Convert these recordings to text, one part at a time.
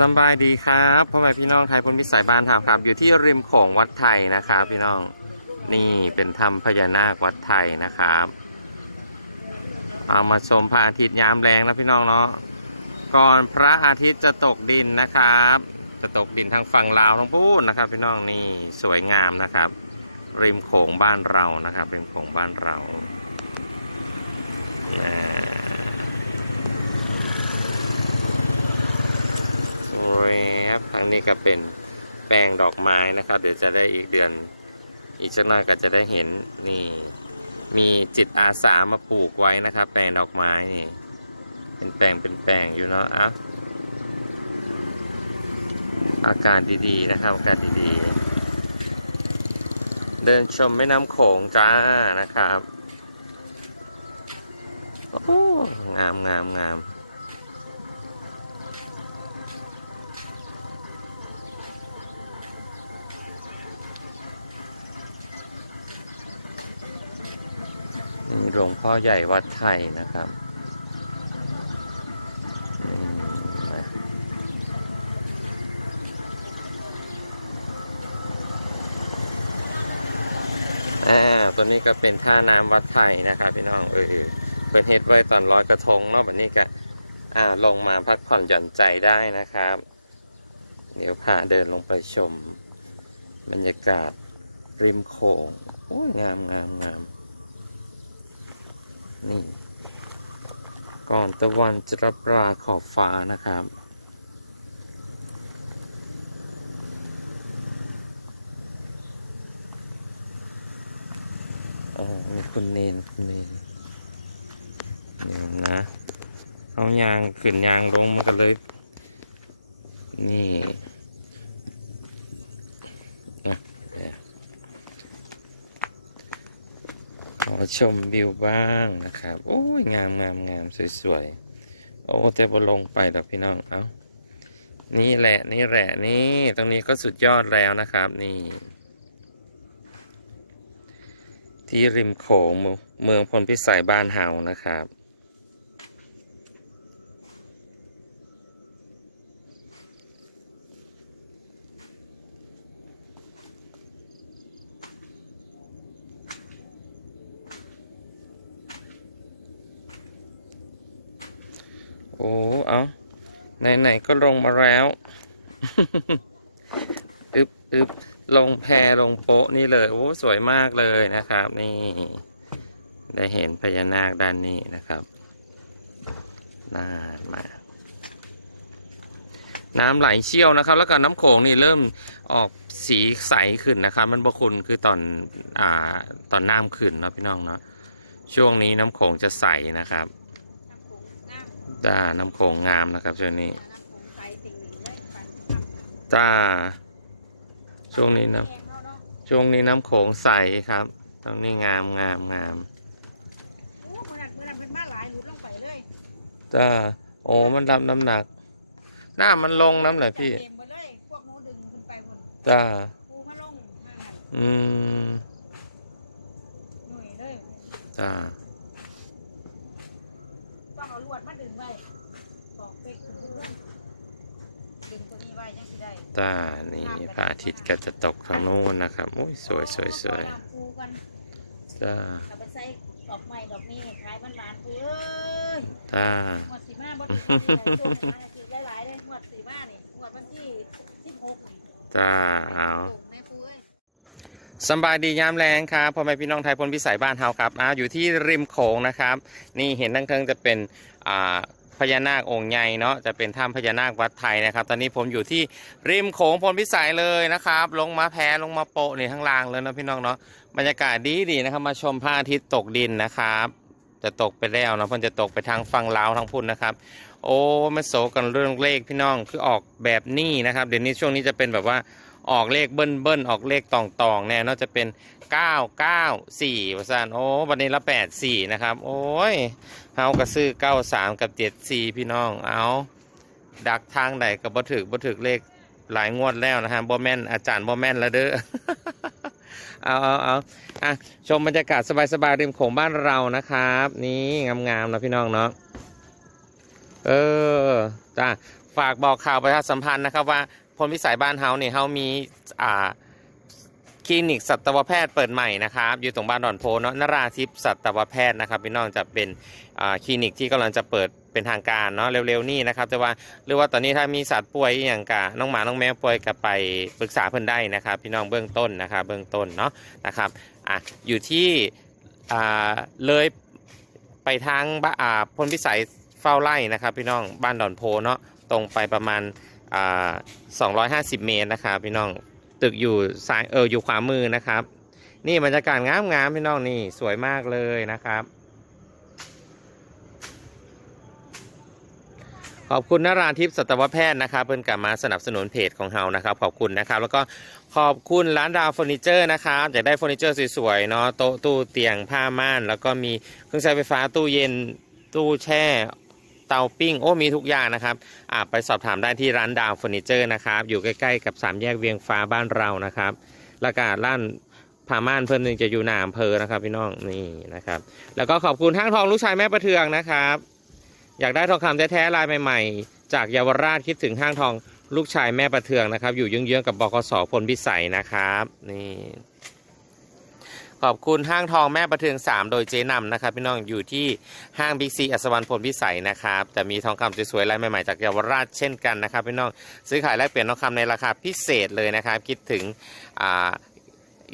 สบายดีครับพ่อแม่พี่น้องไทยพลพิสัยบ้านทามครับ อยู่ที่ริมโขงวัดไทยนะครับ พี่น้องนี่เป็นธรรมพญานาควัดไทยนะครับเอามาชมพระอาทิตย์ยามแรงนะพี่น้องเนาะก่อนพระอาทิตย์จะตกดินนะครับ จะตกดินทางฝั่งลาวทั้งพูดนะครับ พี่น้องนี่สวยงามนะครับ ริมโขงบ้านเรานะครับ ริมโขงบ้านเราอ่ ครั บทางนี้ก็เป็นแปลงดอกไม้นะครับ เดี๋ยวจะได้อีกเดือน อีกสักหน่อยก็จะได้เห็นนี่ มีจิตอาสามาปลูกไว้นะครับ แปลงดอกไม้นี่ เป็นแปลงเป็นแปลงอยู่เนาะอะอากาศดีๆนะครับ อากาศดีๆ เดินชมแม่น้ำโขงจ้านะครับ โอ้หงามงามงาม นี่หลวงพ่อใหญ่วัดไทยนะครับอ่าตัวนี้ก็เป็นท่าน้ำวัดไทยนะครับพี่น้อง เออเป็นเฮ็ดไว้ตอนลอยกระทงเนาะแบบนี้ก็อ่าลงมาพักผ่อนหย่อนใจได้นะครับ เดี๋ยวพาเดินลงไปชม บรรยากาศริมโขงโอ้ยงามงามงาม นี่ ก่อนตะวันจะรับราขอบฟ้านะครับ โอ้มีคุณเนนคุณเนนเดี๋ยวนะเอายางขึ้นยางลงมันก็เลย นี่อะเดี๋ยวขอ ชมวิวบ้างนะครับ โอ้ยงามงามงามสวยๆ โอ้แต่พอลงไปดอกพี่น้อง เอ้า นี่แหละนี่แหละนี่ ตรงนี้ก็สุดยอดแล้วนะครับ นี่ ที่ริมโขงเมืองพลพิสัยบ้านเฮานะครับ โอ้เอาไหนๆก็ลงมาแล้วอึบอึบลงแพลงโป๊ะนี่เลยโอ้สวยมากเลยนะครับ นี่ ได้เห็นพญานาคด้านนี้นะครับน่ามาน้ำไหลเชี่ยวนะครับ แล้วก็น้ำโขงนี่เริ่มออกสีใสขึ้นนะครับ มันบคุณคือตอนอ่าตอนน้ำขึ้นเนาะพี่น้องเนาะช่วงนี้น้ำโขงจะใสนะครับ น้ำผงน้จ้าน้ำโขงงามนะครับช่วงนี้ำน้ำผงไปสิ่งหนึ่งเลยปันจ้า ช่วงนี้นะแกงเขาเนาะช่วงนี้น้ำโขงใสครับตรงนี้งามงามงามโอ้เมื่อนั้นเมื่อนั้นเป็นมาหลายหลุดลงไปเลยจ้าโอ้มันรับน้ำหนัก หน้ามันลงน้ำเลยพี่เต็มไปเลยพวกหนูดึงขึ้นไปบนจ้าปูมาลงนั่นน่ะอืมหน่วยเลยจ้า ต้องเอาลวดมาดึงไว้ตอกเป๊กขึ้นเรื่อยดึง ตัวนี้ไว้ยังสิได้จ้านี่พระอาทิตย์ก็จะตกทางโน้นนะครับโอ้ยสวยสวยสวยเอาปูกันจ้าเอาไปใส่ดอกไม้ดอกนี้ขายบ้านหลานปูเอ้ยจ้าหมวดสีมาบ่เป็นไรช่วงนี้อาทิตย์หลายๆเลยหมวดสีมานี่หมวดวันที่สิบหกนี่จ้าเอาส่งแม่ปูเอ้ยสำบายดียามแรงครับพ่อแม่พี่น้องไทยพลพิสัยบ้านเฮาครับอ่าอยู่ที่ริมโขงนะครับ นี่เห็นทั้งเทิงจะเป็นอ่า พญานาคองค์ใหญ่เนาะจะเป็นถ้ำพญานาควัดไทยนะครับ ตอนนี้ผมอยู่ที่ริมโขงพลพิสัยเลยนะครับ ลงมาแพลงมาโปะนี่ข้างล่างเลยนะพี่น้องเนาะบรรยากาศดีดีนะครับ มาชมพระอาทิตย์ตกดินนะครับ จะตกไปแล้วเนาะเพิ่นจะตกไปทางฝั่งลาวทางพุ่นนะครับ โอ้มาโศกกันเรื่องเลขพี่น้องคือออกแบบนี้นะครับ เดี๋ยวนี้ช่วงนี้จะเป็นแบบว่า ออกเลขเบิ้ลเบิ้ลออกเลขตองตองแน่นอะจะเป็นเก้าเก้าสี่ประสานโอ้วันนี้ละแปดสี่นะครับ โอ้ยเฮากระซื้อเก้าสามกับเจ็ดสี่พี่น้องเอาดักทางใดกับบ่ถึกบ่ถึกเลขหลายงวดแล้วนะฮะบ่แม่นอาจารย์บ่แม่นแล้วเด้อเอาเอาเอาอะชมบรรยากาศสบายๆริมโขงบ้านเรานะครับ นี่งามๆนะพี่น้องเนาะเออจ้าฝากบอกข่าวประชาสัมพันธ์นะครับว่า พลพิสัยบ้านเฮาเนี่ยเฮามีอ่าคลินิกสัตวแพทย์เปิดใหม่นะครับ อยู่ตรงบ้านดอนโพเนาะนราธิปสัตวแพทย์นะครับพี่น้องจะเป็นคลินิกที่กำลังจะเปิดเป็นทางการเนาะเร็วๆนี่นะครับแต่ว่าหรือว่าตอนนี้ถ้ามีสัตว์ป่วยอย่างกะน้องหมาน้องแมวป่วยก็ไปปรึกษาเพิ่อนได้นะครับ พี่น้องเบื้องต้นนะครับเบื้องต้นเนาะนะครับอะอยู่ที่อ่าเลยไปทางบ้าอ่าพลพิสัยเฝ้าไร่นะครับ พี่น้องบ้านดอนโพเนาะตรงไปประมาณ อ่า250 เมตรนะครับพี่น้องตึกอยู่ซ้ายเอออยู่ขวามือนะครับ นี่บรรยากาศงามๆพี่น้องนี่สวยมากเลยนะครับ ขอบคุณนราทิพย์สัตวแพทย์นะครับ เพิ่อนกลับมาสนับสนุนเพจของเฮานะครับ ขอบคุณนะครับ แล้วก็ขอบคุณร้านดาวเฟอร์นิเจอร์นะครับอยากได้เฟอร์นิเจอร์สวยๆเนาะโต๊ะตู้เตียงผ้าม่าน แล้วก็มีเครื่องใช้ไฟฟ้าตู้เย็นตู้แช่ เตาปิ้ง โอ้มีทุกอย่างนะครับอ่าไปสอบถามได้ที่ร้านดาวเฟอร์นิเจอร์นะครับ อยู่ใกล้ๆกับสามแยกเวียงฟ้าบ้านเรานะครับแล้วก็ร้านผาม่านเพิ่นนึงจะอยู่หนาอำเภอนะครับ พี่น้องนี่นะครับ แล้วก็ขอบคุณห้างทองลูกชายแม่ประเทืองนะครับ อยากได้ทองคำแท้ๆลายใหม่ ๆ จากเยาวราชคิดถึงห้างทองลูกชายแม่ประเทืองนะครับ อยู่เยื้องๆกับบกสพลพิสัยนะครับนี่ ขอบคุณห้างทองแม่ประเทือง 3 โดยเจนำนะครับพี่น้องอยู่ที่ห้างบิ๊กซีอัศวรรณพลพิสัยนะครับแต่มีทองคำสวยๆลายใหม่ๆจากเยาวราชเช่นกันนะครับพี่น้องซื้อขายแลกเปลี่ยนทองคำในราคาพิเศษเลยนะครับ คิดถึงอ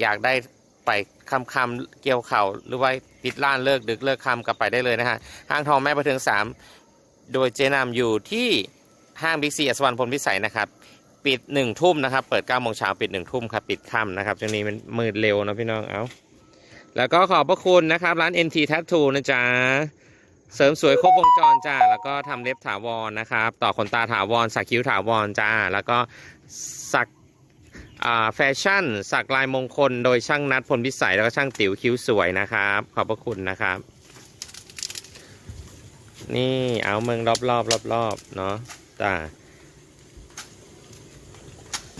อยากได้ไปคำคำเกี่ยวเข่าหรือว่าปิดร้านเลิกดึกเลิกคำก็ไปได้เลยนะฮะห้างทองแม่ประเทือง 3 โดยเจนาอยู่ที่ห้างบิ๊กซีอัศวรรณพลพิสัยนะครับปิดหนึ่งทุ่มนะครับ เปิด9ก้าโมงเช้าปิดหนึ่งทุ่มครับ ปิดค่ำนะครับช่วงนี้มันมืดเร็วนะพี่น้อง เอา แล้วก็ขอบพระคุณนะครับ ร้าน NT Tattoo นะจ๊ะ เสริมสวยครบวงจรจ้า แล้วก็ทำเล็บถาวรนะครับ ต่อขนตาถาวร สักคิ้วถาวรจ้า แล้วก็สักแฟชั่น สักลายมงคล โดยช่างนัดพลพิสัย แล้วก็ช่างติ๋วคิ้วสวยนะครับ ขอบพระคุณนะครับ นี่เอาเมืองรอบรอบรอบรอบๆเนาะจ้า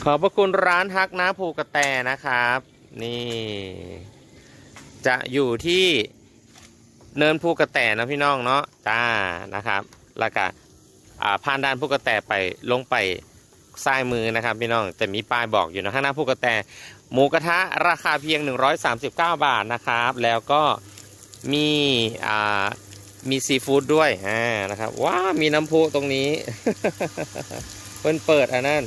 ขอบพระคุณร้านฮักนะภูกระแตนะครับ นี่ จะอยู่ที่เนินภูกระแตนะพี่น้องเนาะจ้านะครับแล้วก็ผ่านด้านภูกระแตไปลงไปซ้ายมือนะครับพี่น้องจะมีป้ายบอกอยู่นะข้างหน้าภูกระแตหมูกระทะราคาเพียง 139 บาทนะครับ แล้วก็มีอ่ามีซีฟู้ดด้วยอ่านะครับว้ามีน้ำพุตรงนี้ เพิ่นเปิดอันนั้น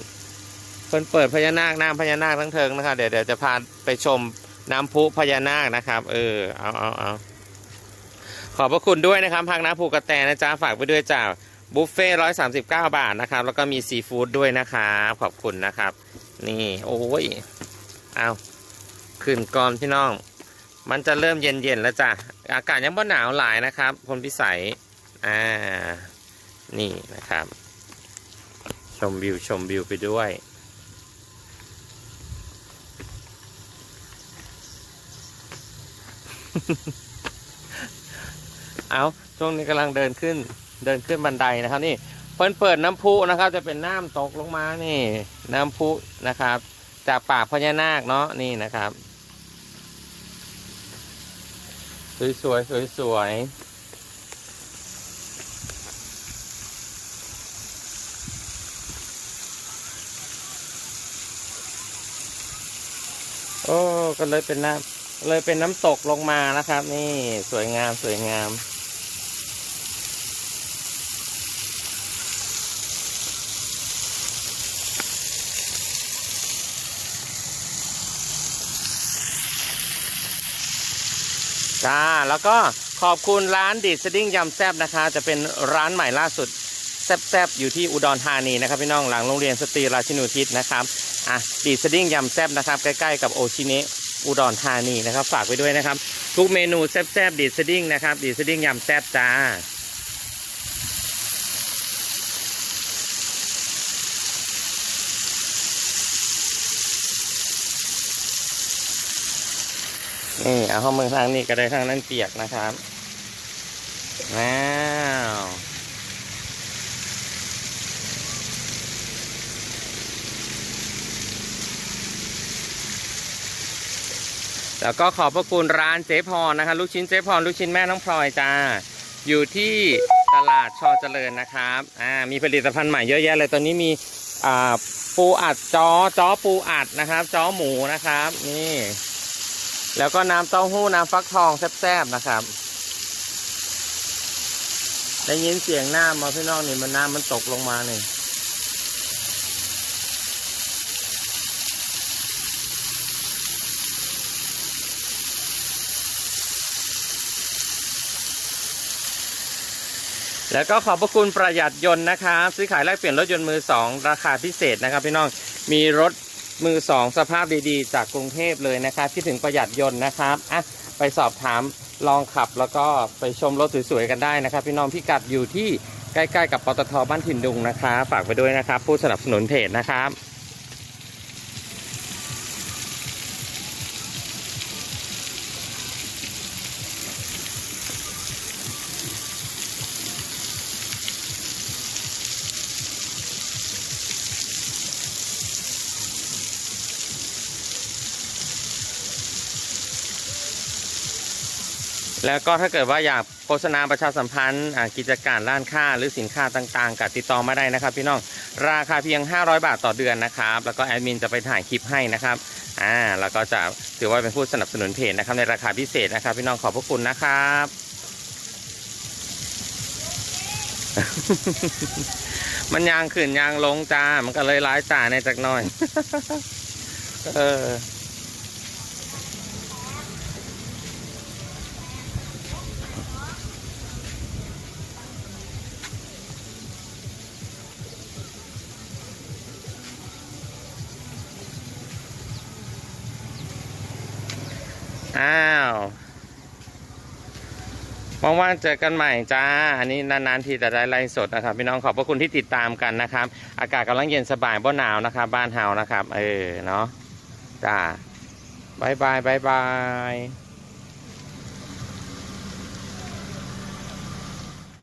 เพิ่นเปิดพญานาคน้ำพญานาคทั้งเทิงนะครับเดี๋ยวเดี๋ยวจะพาไปชม น้ำพุพญานาคนะครับ เออเอาเอาเอาขอบพระคุณด้วยนะครับพักน้ำภูกระแตนะจ๊ะฝากไปด้วยจ้าบุฟเฟ่ร้อยสามสิบเก้าบาทนะครับ แล้วก็มีซีฟู้ดด้วยนะครับขอบคุณนะครับ นี่ โอ้ยเอาขึ้นก่อนพี่น้อง มันจะเริ่มเย็นๆแล้วจ้ะอากาศยังบ่หนาวหลายนะครับพลพิสัยอ่านี่นะครับ ชมวิวชมวิวไปด้วย เอาช่วงนี้กำลังเดินขึ้น เดินขึ้นบันไดนะครับ นี่เพิ่นเปิดน้ำพุนะครับ จะเป็นน้ำตกลงมานี่ น้ำพุนะครับ จากปากพญานาคเนาะนี่นะครับ สวยสวยสวยสวยโอ้ก็เลยเป็นน้ำ เลยเป็นน้ำตกลงมานะครับ นี่สวยงามสวยงาม จ้า แล้วก็ขอบคุณร้านดีดสดิ้งยำแซบนะคะ จะเป็นร้านใหม่ล่าสุด แซบๆอยู่ที่อุดรธานีนะครับพี่น้องหลังโรงเรียนสตรีราชินูทิศนะครับ อะดีดสดิ้งยำแซบนะครับ ใกล้ๆกับโอชิเนะ อุดรธานีนะครับ ฝากไว้ด้วยนะครับ ทุกเมนูแซ่บๆดีสดิ้งนะครับดีสดิ้งยำแซ่บจ้านี่เอาเข้าเมืองทางนี้ก็ได้ทางนั้นเปียกนะครับว้าว แล้วก็ขอบพระคุณร้านเจ๊พรนะคะ ลูกชิ้นเจ๊พรลูกชิ้นแม่น้องพลอยจ้า อยู่ที่ตลาดชอเจริญนะครับอ่ามีผลิตภัณฑ์ใหม่เยอะแยะเลยตอนนี้มีอ่าปูอัดจ้อจ้อปูอัดนะครับจ้อหมูนะครับ นี่ แล้วก็น้ำเต้าหู้น้ำฟักทองแซ่บๆนะครับได้ยินเสียงน้ำมาพี่น้องนี่มันน้ำมันตกลงมานี่ แล้วก็ขอบพระคุณประหยัดยนต์นะครับซื้อขายแลกเปลี่ยนรถยนต์มือสองราคาพิเศษนะครับพี่น้องมีรถมือสองสภาพดีๆ จากกรุงเทพเลยนะครับที่ถึงประหยัดยนต์นะครับอะไปสอบถามลองขับแล้วก็ไปชมรถสวยๆกันได้นะครับ พี่น้องพิกัดอยู่ที่ใกล้ๆ กับปตทบ้านถิ่นดุงนะครับฝากไปด้วยนะครับ ผู้สนับสนุนเพจนะครับ แล้วก็ถ้าเกิดว่าอยากโฆษณาประชาสัมพันธ์กิจการร้านค้าหรือสินค้าต่างๆกับติดต่อมาได้นะครับ พี่น้องราคาเพียง 500 บาทต่อเดือนนะครับ แล้วก็แอดมินจะไปถ่ายคลิปให้นะครับอ่าแล้วก็จะถือว่าเป็นผู้สนับสนุนเพจนะครับในราคาพิเศษนะครับ พี่น้องขอบพระคุณนะครับมันยางขึ้นยางลงจ้า มันก็เลยร้ายจ่าในจักน่อย เออ อ้าวว่างๆเจอกันใหม่จ้า อันนี้นานๆทีแต่ได้ไลฟ์สดนะครับ พี่น้องขอบพระคุณที่ติดตามกันนะครับ อากาศกำลังเย็นสบายบ่หนาวนะครับ บ้านเฮานะครับ เออเนาะจ้าบายบายบายบาย